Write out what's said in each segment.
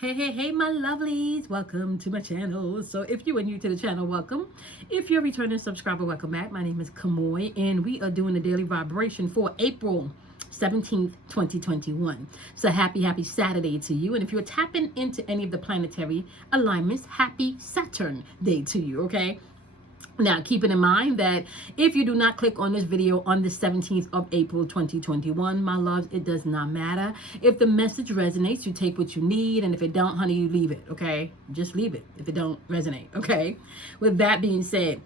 Hey, my lovelies. Welcome to my channel. So if you are new to the channel, welcome. If you're a returning subscriber, welcome back. My name is Kamoy, and we are doing the daily vibration for April 17th, 2021. So happy Saturday to you. And if you're tapping into any of the planetary alignments, happy Saturn day to you, okay? Now, keeping in mind that if you do not click on this video on the 17th of April 2021, my loves, it does not matter. If the message resonates, you take what you need. And if it don't, honey, you leave it, okay? Just leave it if it don't resonate, okay? With that being said,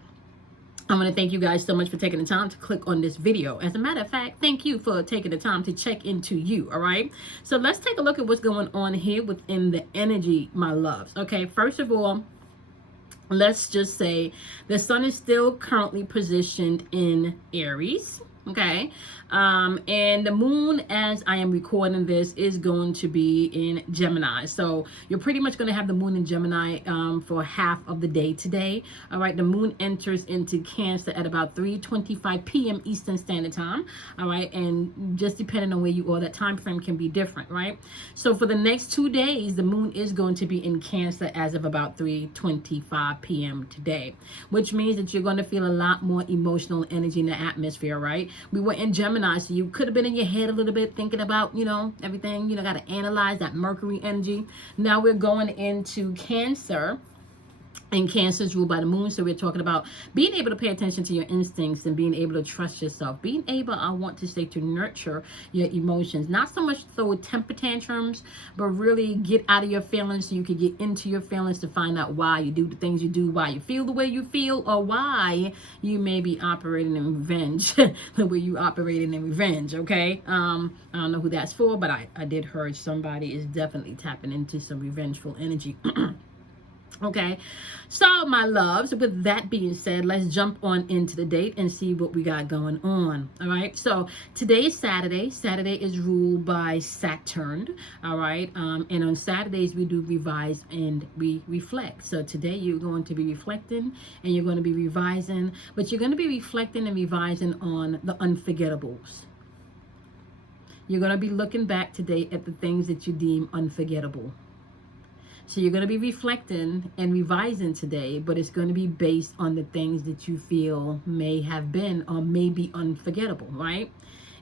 I want to thank you guys so much for taking the time to click on this video. As a matter of fact, thank you for taking the time to check into you, all right? So let's take a look at what's going on here within the energy, my loves, okay? First of all, let's just say the sun is still currently positioned in Aries, okay? And the moon, as I am recording this, is going to be in Gemini. So you're pretty much going to have the moon in Gemini for half of the day today. All right, the moon enters into Cancer at about 3:25 p.m. Eastern Standard Time. All right, and just depending on where you are, that time frame can be different, right? So for the next 2 days, the moon is going to be in Cancer as of about 3:25 p.m. today, which means that you're going to feel a lot more emotional energy in the atmosphere, right? We were in Gemini, so you could have been in your head a little bit thinking about, everything, got to analyze that Mercury energy. Now we're going into Cancer. And Cancer is ruled by the moon, so we're talking about being able to pay attention to your instincts and being able to trust yourself. Being able, I want to say, to nurture your emotions. Not so much throw temper tantrums, but really get out of your feelings so you can get into your feelings to find out why you do the things you do, why you feel the way you feel, or why you may be operating in revenge the way you operating in revenge, okay? I don't know who that's for, but I did hear somebody is definitely tapping into some revengeful energy. Okay, so my loves, with that being said, let's jump on into the date and see what we got going on. All right, so today is Saturday. Saturday is ruled by Saturn. All right, and on Saturdays we do revise and we reflect. So today you're going to be reflecting and you're going to be revising, but you're going to be reflecting and revising on the unforgettables. You're going to be looking back today at the things that you deem unforgettable. So you're going to be reflecting and revising today, but it's going to be based on the things that you feel may have been or may be unforgettable, right?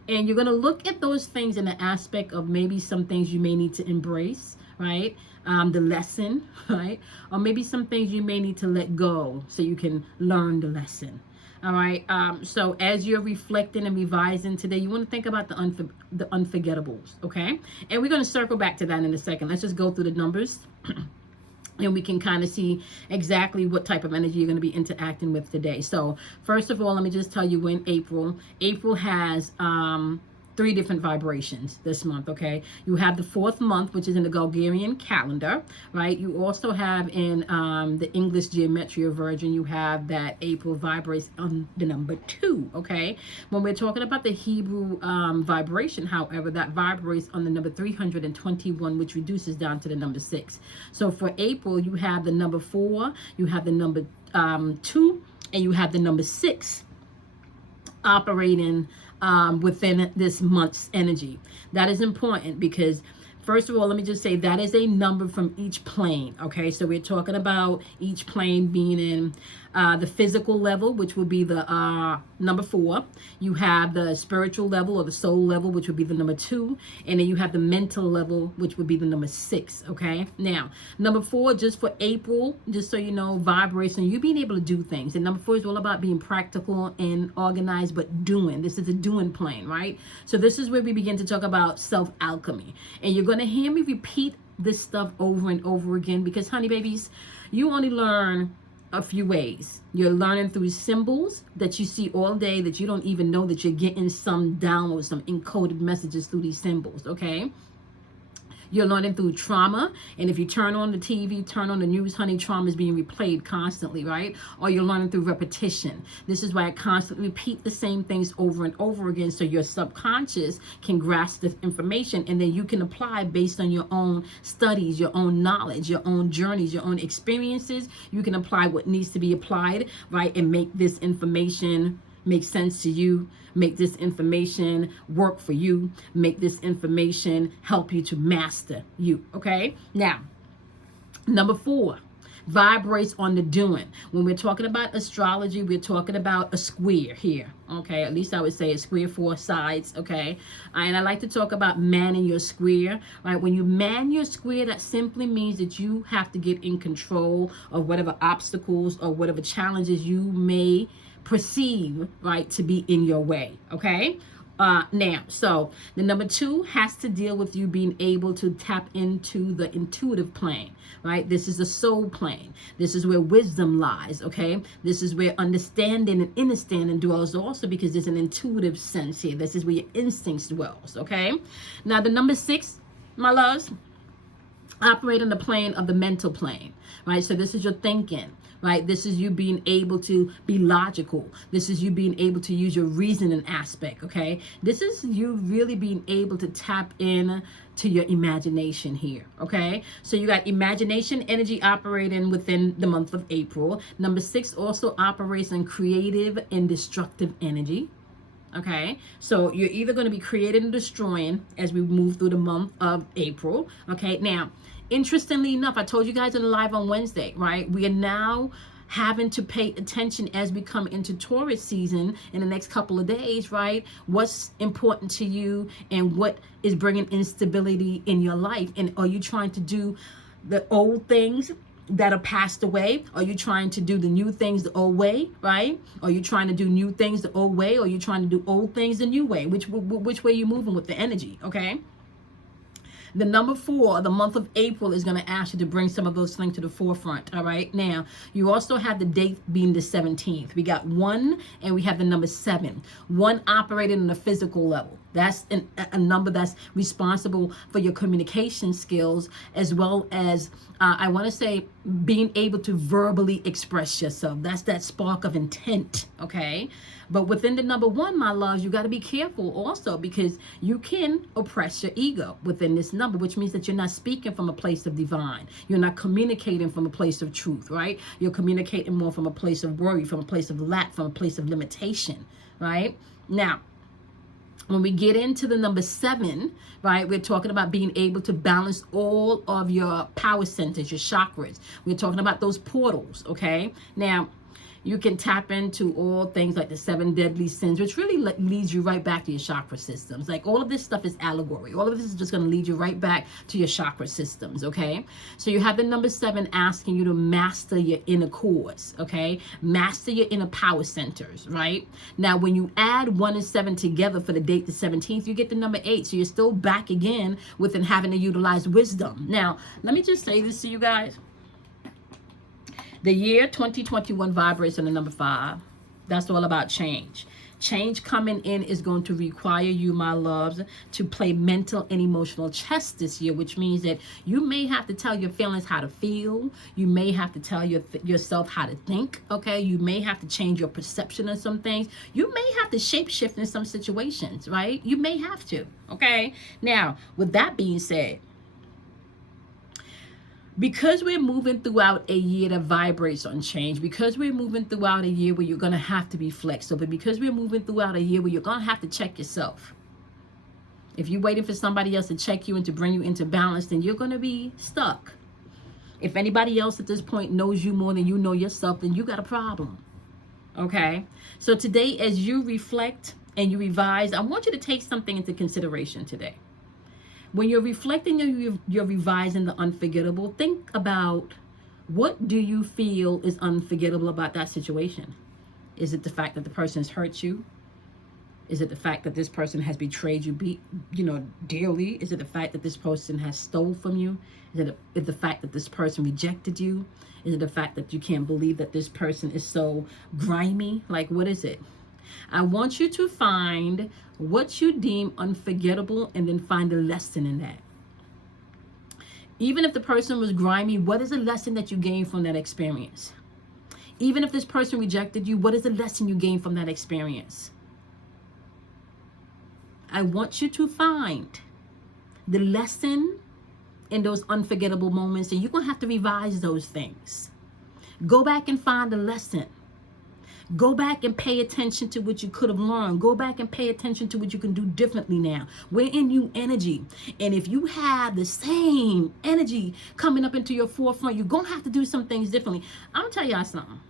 And you're going to look at those things in the aspect of maybe some things you may need to embrace, right? The lesson, right? Or maybe some things you may need to let go so you can learn the lesson. All right. So as you're reflecting and revising today, you want to think about the unforgettables. Okay. And we're going to circle back to that in a second. Let's just go through the numbers. And we can kind of see exactly what type of energy you're going to be interacting with today. So first of all, let me just tell you when April has 3 different vibrations this month, okay? You have the 4th month, which is in the Gregorian calendar, right? You also have in the English Geometria version, you have that April vibrates on the number 2, okay? When we're talking about the Hebrew vibration, however, that vibrates on the number 321, which reduces down to the number 6. So for April, you have the number 4, you have the number 2, and you have the number 6 operating within this month's energy. That is important because, first of all, let me just say that is a number from each plane, okay? So we're talking about each plane being in the physical level, which would be the number 4. You have the spiritual level or the soul level, which would be the number 2. And then you have the mental level, which would be the number 6, okay? Now, number 4, just for April, just so you know, vibration, you being able to do things. And number 4 is all about being practical and organized, but doing. This is a doing plane, right? So this is where we begin to talk about self-alchemy. And you're going to hear me repeat this stuff over and over again because, honey babies, you only learn a few ways. You're learning through symbols that you see all day that you don't even know that you're getting some downloads, some encoded messages through these symbols, okay? You're learning through trauma. And if you turn on the TV, turn on the news, honey, trauma is being replayed constantly, right? Or you're learning through repetition. This is why I constantly repeat the same things over and over again so your subconscious can grasp this information and then you can apply based on your own studies, your own knowledge, your own journeys, your own experiences. You can apply what needs to be applied, right? And make this information make sense to you, make this information work for you, make this information help you to master you, okay? Now, Number 4, vibrates on the doing. When we're talking about astrology, we're talking about a square here. Okay, at least I would say a square, 4 sides. Okay, and I like to talk about manning your square. Right, when you man your square, that simply means that you have to get in control of whatever obstacles or whatever challenges you may perceive, right, to be in your way. Okay. Now, so the number 2 has to deal with you being able to tap into the intuitive plane, right? This is the soul plane. This is where wisdom lies, okay? This is where understanding and understanding dwells also, because there's an intuitive sense here. This is where your instincts dwells, okay? Now, the number 6, my loves, operate on the plane of the mental plane, right? So this is your thinking, right? This is you being able to be logical. This is you being able to use your reasoning aspect, okay? This is you really being able to tap in to your imagination here, okay? So you got imagination energy operating within the month of April. Number 6 also operates in creative and destructive energy. Okay, so you're either going to be creating and destroying as we move through the month of April. Okay, now, interestingly enough, I told you guys in the live on Wednesday, right? We are now having to pay attention as we come into Taurus season in the next couple of days, right? What's important to you and what is bringing instability in your life? And are you trying to do the old things that are passed away? Are you trying to do the new things the old way, right? Are you trying to do new things the old way? Or are you trying to do old things the new way? Which way you moving with the energy, okay? The number 4, the month of April, is going to ask you to bring some of those things to the forefront. All right. Now, you also have the date being the 17th. We got 1 and we have the number 7. 1 operating on a physical level. That's a number that's responsible for your communication skills, as well as, I want to say, being able to verbally express yourself. That's that spark of intent, okay? But within the number 1, my loves, you got to be careful also, because you can oppress your ego within this number, which means that you're not speaking from a place of divine. You're not communicating from a place of truth, right? You're communicating more from a place of worry, from a place of lack, from a place of limitation, right? Now, when we get into the number 7, right, we're talking about being able to balance all of your power centers, your chakras. We're talking about those portals, okay? Now, you can tap into all things like the 7 deadly sins, which really leads you right back to your chakra systems. Like, all of this stuff is allegory. All of this is just going to lead you right back to your chakra systems, okay? So you have the number 7 asking you to master your inner cores, okay? Master your inner power centers, right? Now, when you add 1 and 7 together for the date the 17th, you get the number 8. So you're still back again within having to utilize wisdom. Now, let me just say this to you guys. The year 2021 vibrates on the number 5. That's all about change. Change coming in is going to require you, my loves, to play mental and emotional chess this year, which means that you may have to tell your feelings how to feel. You may have to tell yourself how to think, okay? You may have to change your perception of some things. You may have to shape shift in some situations, right? You may have to, okay? Now, with that being said, because we're moving throughout a year that vibrates on change, because we're moving throughout a year where you're going to have to be flexible, because we're moving throughout a year where you're going to have to check yourself. If you're waiting for somebody else to check you and to bring you into balance, then you're going to be stuck. If anybody else at this point knows you more than you know yourself, then you got a problem. Okay? So today, as you reflect and you revise, I want you to take something into consideration today. When you're reflecting and you're revising the unforgettable, think about, what do you feel is unforgettable about that situation? Is it the fact that the person has hurt you? Is it the fact that this person has betrayed you, dearly? Is it the fact that this person has stole from you? Is it the fact that this person rejected you? Is it the fact that you can't believe that this person is so grimy? Like, what is it? I want you to find what you deem unforgettable and then find a lesson in that. Even if the person was grimy, what is a lesson that you gained from that experience? Even if this person rejected you, what is the lesson you gained from that experience? I want you to find the lesson in those unforgettable moments, and you're going to have to revise those things. Go back and find the lesson. Go back and pay attention to what you could have learned. Go back and pay attention to what you can do differently now. We're in new energy. And if you have the same energy coming up into your forefront, you're going to have to do some things differently. I'm going to tell y'all something.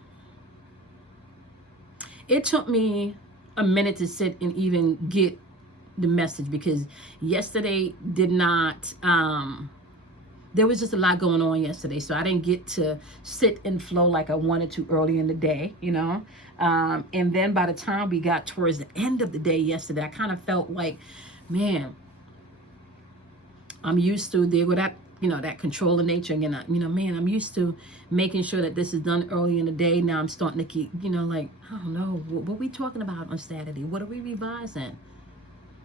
It took me a minute to sit and even get the message, because yesterday did not, there was just a lot going on yesterday, so I didn't get to sit and flow like I wanted to early in the day, you know. And then by the time we got towards the end of the day yesterday, I kind of felt like, man, I'm used to there with that, you know, that controlling nature again. You know, man, I'm used to making sure that this is done early in the day. Now I'm starting to keep, you know, like, I don't know, what are we talking about on Saturday? What are we revising?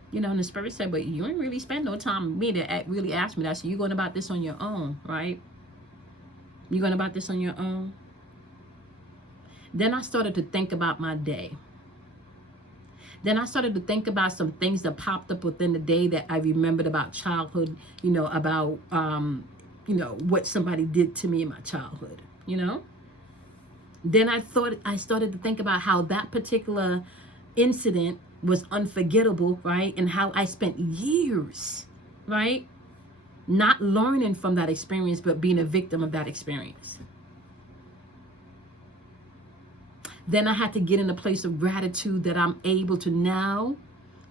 You know, and the spirit said, but you ain't really spend no time with me to really ask me that. So you're going about this on your own, right? You're going about this on your own. Then I started to think about my day. Then I started to think about some things that popped up within the day that I remembered about childhood, you know, about, you know, what somebody did to me in my childhood, you know. Then I started to think about how that particular incident was unforgettable, right? And how I spent years, right, not learning from that experience, but being a victim of that experience. Then I had to get in a place of gratitude that I'm able to now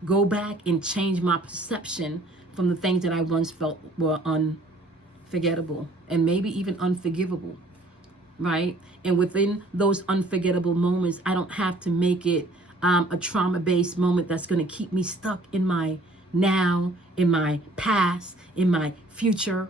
go back and change my perception from the things that I once felt were unforgettable and maybe even unforgivable, right? And within those unforgettable moments, I don't have to make it a trauma-based moment that's going to keep me stuck in my now, in my past, in my future.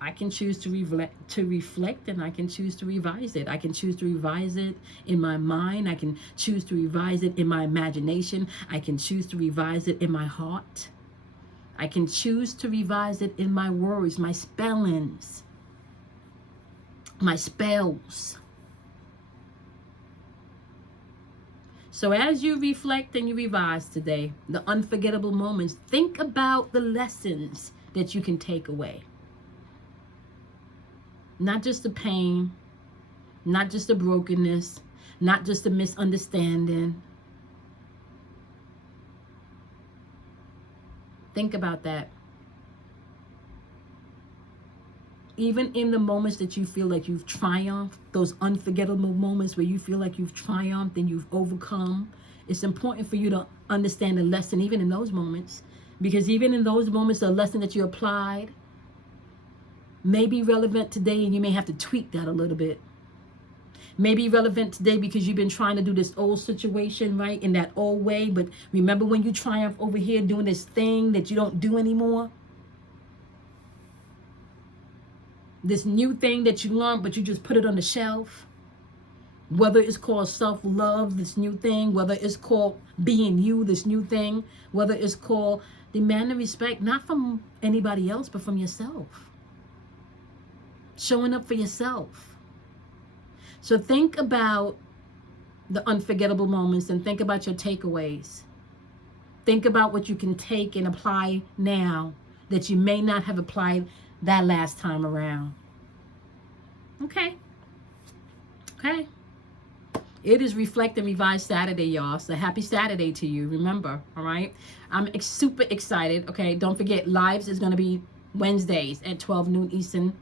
I can choose to reflect, and I can choose to revise it. I can choose to revise it in my mind. I can choose to revise it in my imagination. I can choose to revise it in my heart. I can choose to revise it in my words, my spellings, my spells. So as you reflect and you revise today, the unforgettable moments, think about the lessons that you can take away. Not just the pain, not just the brokenness, not just the misunderstanding. Think about that. Even in the moments that you feel like you've triumphed, those unforgettable moments where you feel like you've triumphed and you've overcome, it's important for you to understand the lesson even in those moments. Because even in those moments, the lesson that you applied may be relevant today, and you may have to tweak that a little bit. May be relevant today because you've been trying to do this old situation, right, in that old way. But remember when you triumph over here doing this thing that you don't do anymore? This new thing that you learned, but you just put it on the shelf. Whether it's called self-love, this new thing, whether it's called being you, this new thing, whether it's called demanding respect, not from anybody else, but from yourself. Showing up for yourself. So think about the unforgettable moments and think about your takeaways. Think about what you can take and apply now that you may not have applied that last time around. Okay. Okay. It is Reflect and Revise Saturday, y'all. So happy Saturday to you. Remember, all right? I'm super excited. Okay. Don't forget, lives is going to be Wednesdays at 12 noon Eastern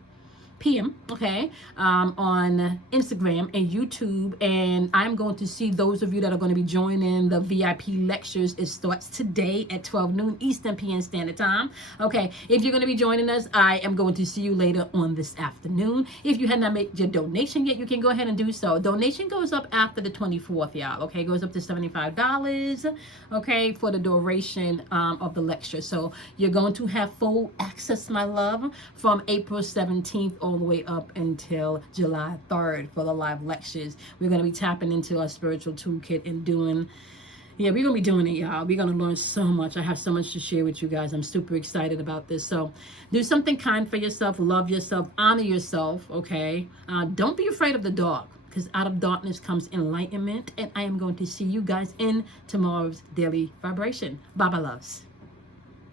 p.m. okay, on Instagram and YouTube, and I'm going to see those of you that are going to be joining the VIP lectures. It starts today at 12 noon Eastern p.m. Standard Time. Okay, if you're going to be joining us, I am going to see you later on this afternoon. If you have not made your donation yet, you can go ahead and do so. Donation goes up after the 24th, y'all. Okay, goes up to $75. Okay, for the duration of the lecture. So you're going to have full access, my love, from April 17th all the way up until July 3rd for the live lectures. We're going to be tapping into our spiritual toolkit and doing, we're going to be doing it, y'all. We're going to learn so much. I have so much to share with you guys. I'm super excited about this. So do something kind for yourself, love yourself, honor yourself, okay? Don't be afraid of the dark, because out of darkness comes enlightenment. And I am going to see you guys in tomorrow's daily vibration. Bye-bye, loves.